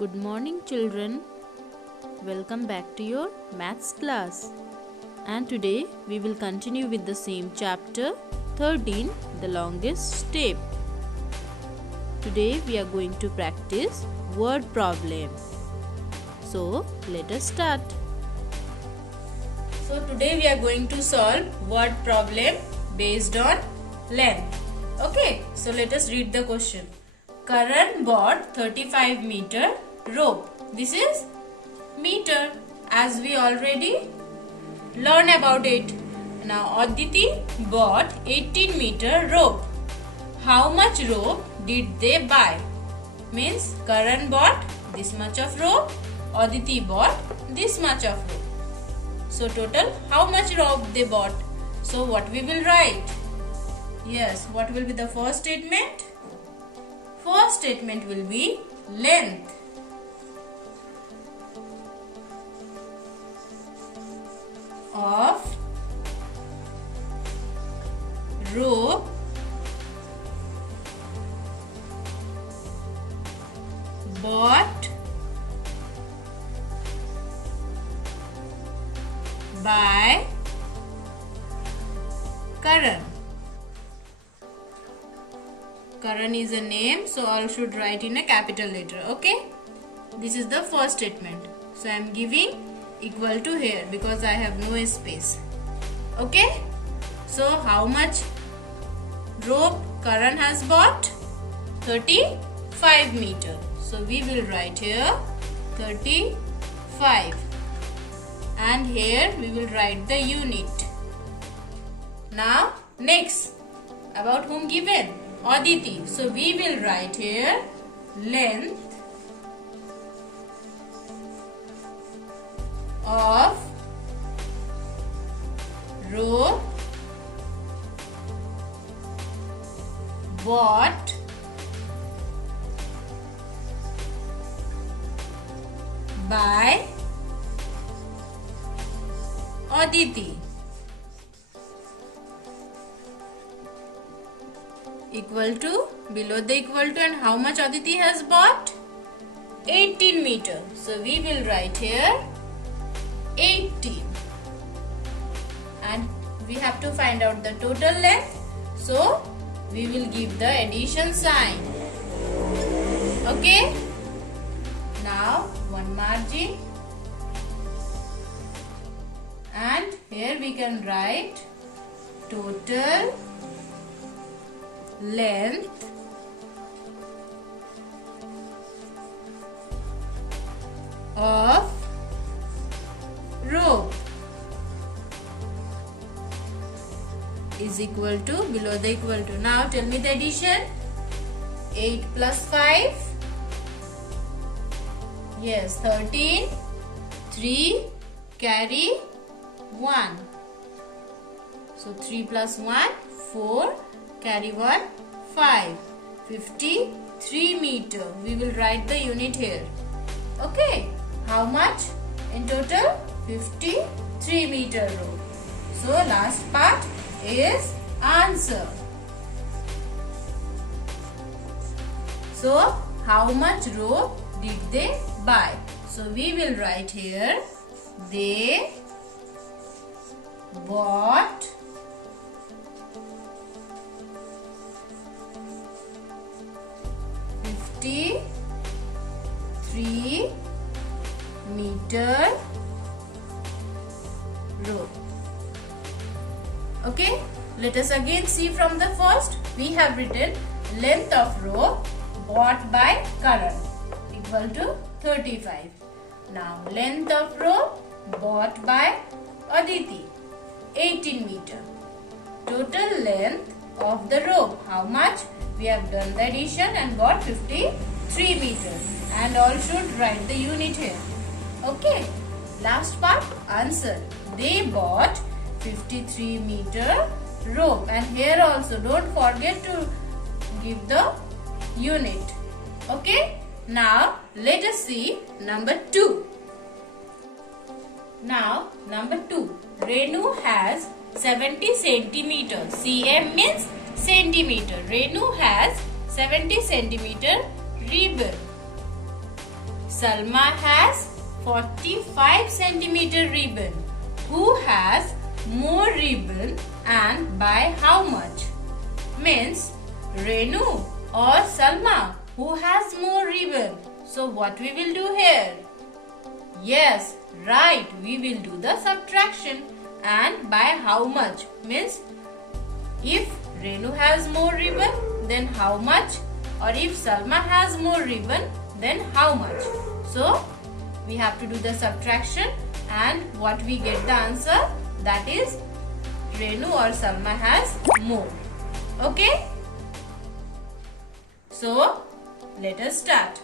Good morning, children. Welcome back to your maths class. And today we will continue with the same chapter 13, the longest step. Today we are going to practice word problem. So let us start. So today we are going to solve word problem based on length. Okay, so let us read the question. Karan bought 35 meter rope. This is meter, as we already learned about it. Now Aditi bought 18 meter rope. How much rope did they buy? Means Karan bought this much of rope, Aditi bought this much of rope. So total how much rope they bought? So what we will write? Yes, what will be the first statement? First statement will be length. Of rope bought by Karan. Karan is a name, so all should write in a capital letter. Okay, this is the first statement. So I am giving equal to here because I have no space. Okay, so how much rope Karan has bought? 35 meter. So we will write here 35, and here we will write the unit. Now next, about whom given? Aditi. So we will write here length of rope bought by Aditi equal to, below the equal to, and how much Aditi has bought? 18 meter. So we will write here 18, and we have to find out the total length, so we will give the addition sign. Okay, now one margin, and here we can write total length of rope is equal to, below the equal to. Now tell me the addition. 8 plus 5. Yes, 13. 3 carry 1. So 3 plus 1, 4. Carry 1, 5. 53 meter. We will write the unit here. Okay. How much in total? 53 meter rope. So last part is answer. So how much rope did they buy? So we will write here they bought 53 meter rope. Okay, let us again see from the first. We have written length of rope bought by Karan equal to 35. Now length of rope bought by Aditi 18 meter. Total length of the rope, how much? We have done the addition and got 53 meter, and all should write the unit here. Okay, last part answer. They bought 53 meter rope, and here also don't forget to give the unit. Okay, now let us see number 2. Now number 2, Renu has 70 centimeter. cm means centimeter. Renu has 70 centimeter ribbon. Salma has 45 centimeter ribbon. Who has more ribbon and by how much? Means Renu or Salma, who has more ribbon? So what we will do here? Yes, right, we will do the subtraction. And by how much? Means if Renu has more ribbon, then how much? Or if Salma has more ribbon, then how much? So we have to do the subtraction, and what we get the answer, that is Renu or Salma has more. Okay? So let us start.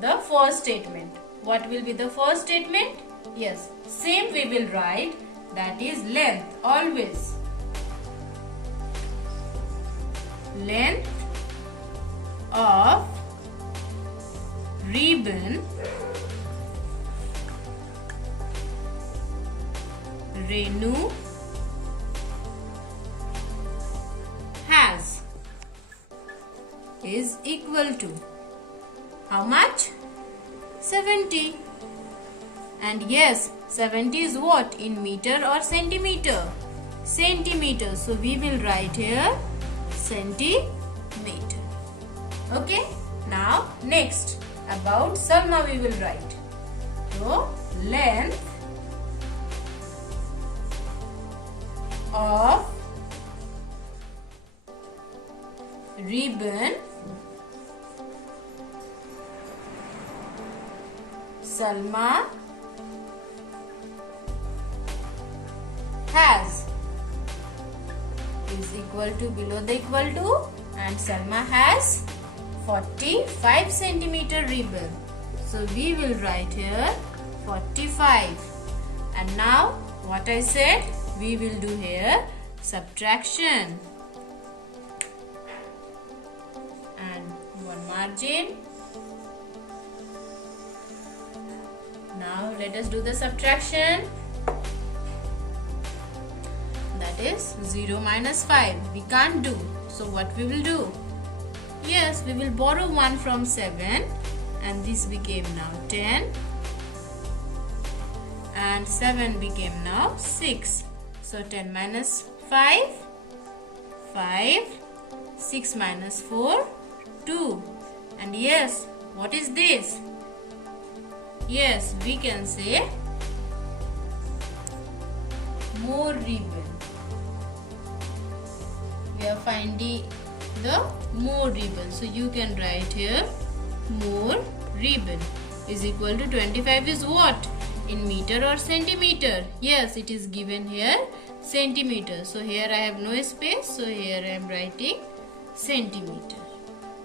The first statement. What will be the first statement? Yes, same we will write, that is length always. Length of ribbon Renu has is equal to how much? 70. And yes, 70 is what? In meter or centimeter? Centimeter. So we will write here centimeter. Okay. Now next, about Salma we will write. So length of ribbon Salma has is equal to, below the equal to, and Salma has 45 centimeter ribbon. So we will write here 45. And now what I said, we will do here subtraction. And one margin. Now let us do the subtraction. That is 0 minus 5. We can't do. So what we will do? Yes, we will borrow 1 from 7, and this became now 10, and 7 became now 6. So 10 minus 5, 5, 6 minus 4, 2. And yes, what is this? Yes, we can say more ribbon. We are finding the more ribbon. So you can write here more ribbon is equal to 25 is what? In meter or centimeter? Yes, it is given here centimeter. So here I have no space. So here I am writing centimeter.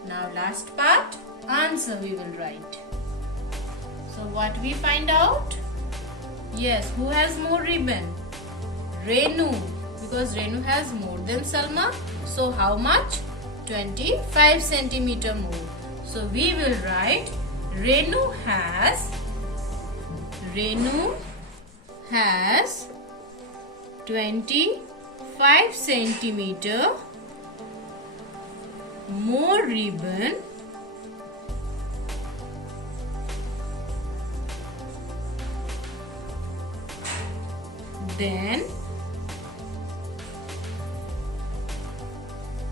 Now last part, answer we will write. So what we find out? Yes, who has more ribbon? Renu, because Renu has more than Salma. So how much? 25 centimeter more. So we will write Renu has 25 centimeter more ribbon than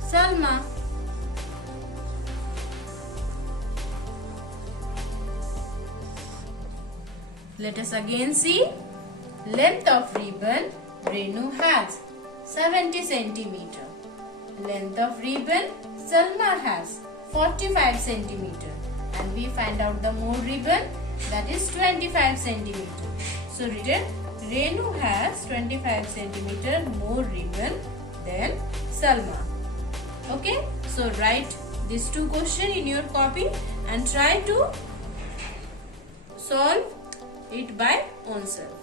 Salma. Let us again see. Length of ribbon Renu has 70 centimeter. Length of ribbon Salma has 45 centimeter. And we find out the more ribbon, that is 25 centimeter. So written, Renu has 25 centimeter more ribbon than Salma. Okay, so write these two questions in your copy and try to solve it by oneself.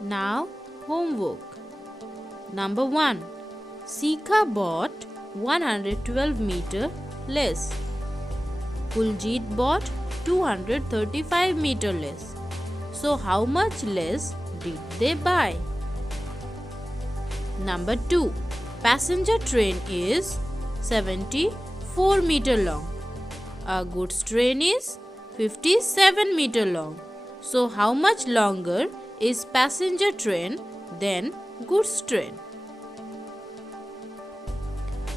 Now homework. Number 1. Sikha bought 112 meter less. Kuljit bought 235 meter less. So how much less did they buy? Number 2. Passenger train is 74 meter long. A goods train is 57 meter long. So how much longer is passenger train than goods train?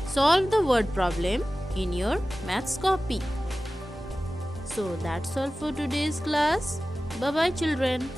Solve the word problem in your maths copy. So that's all for today's class. Bye bye children.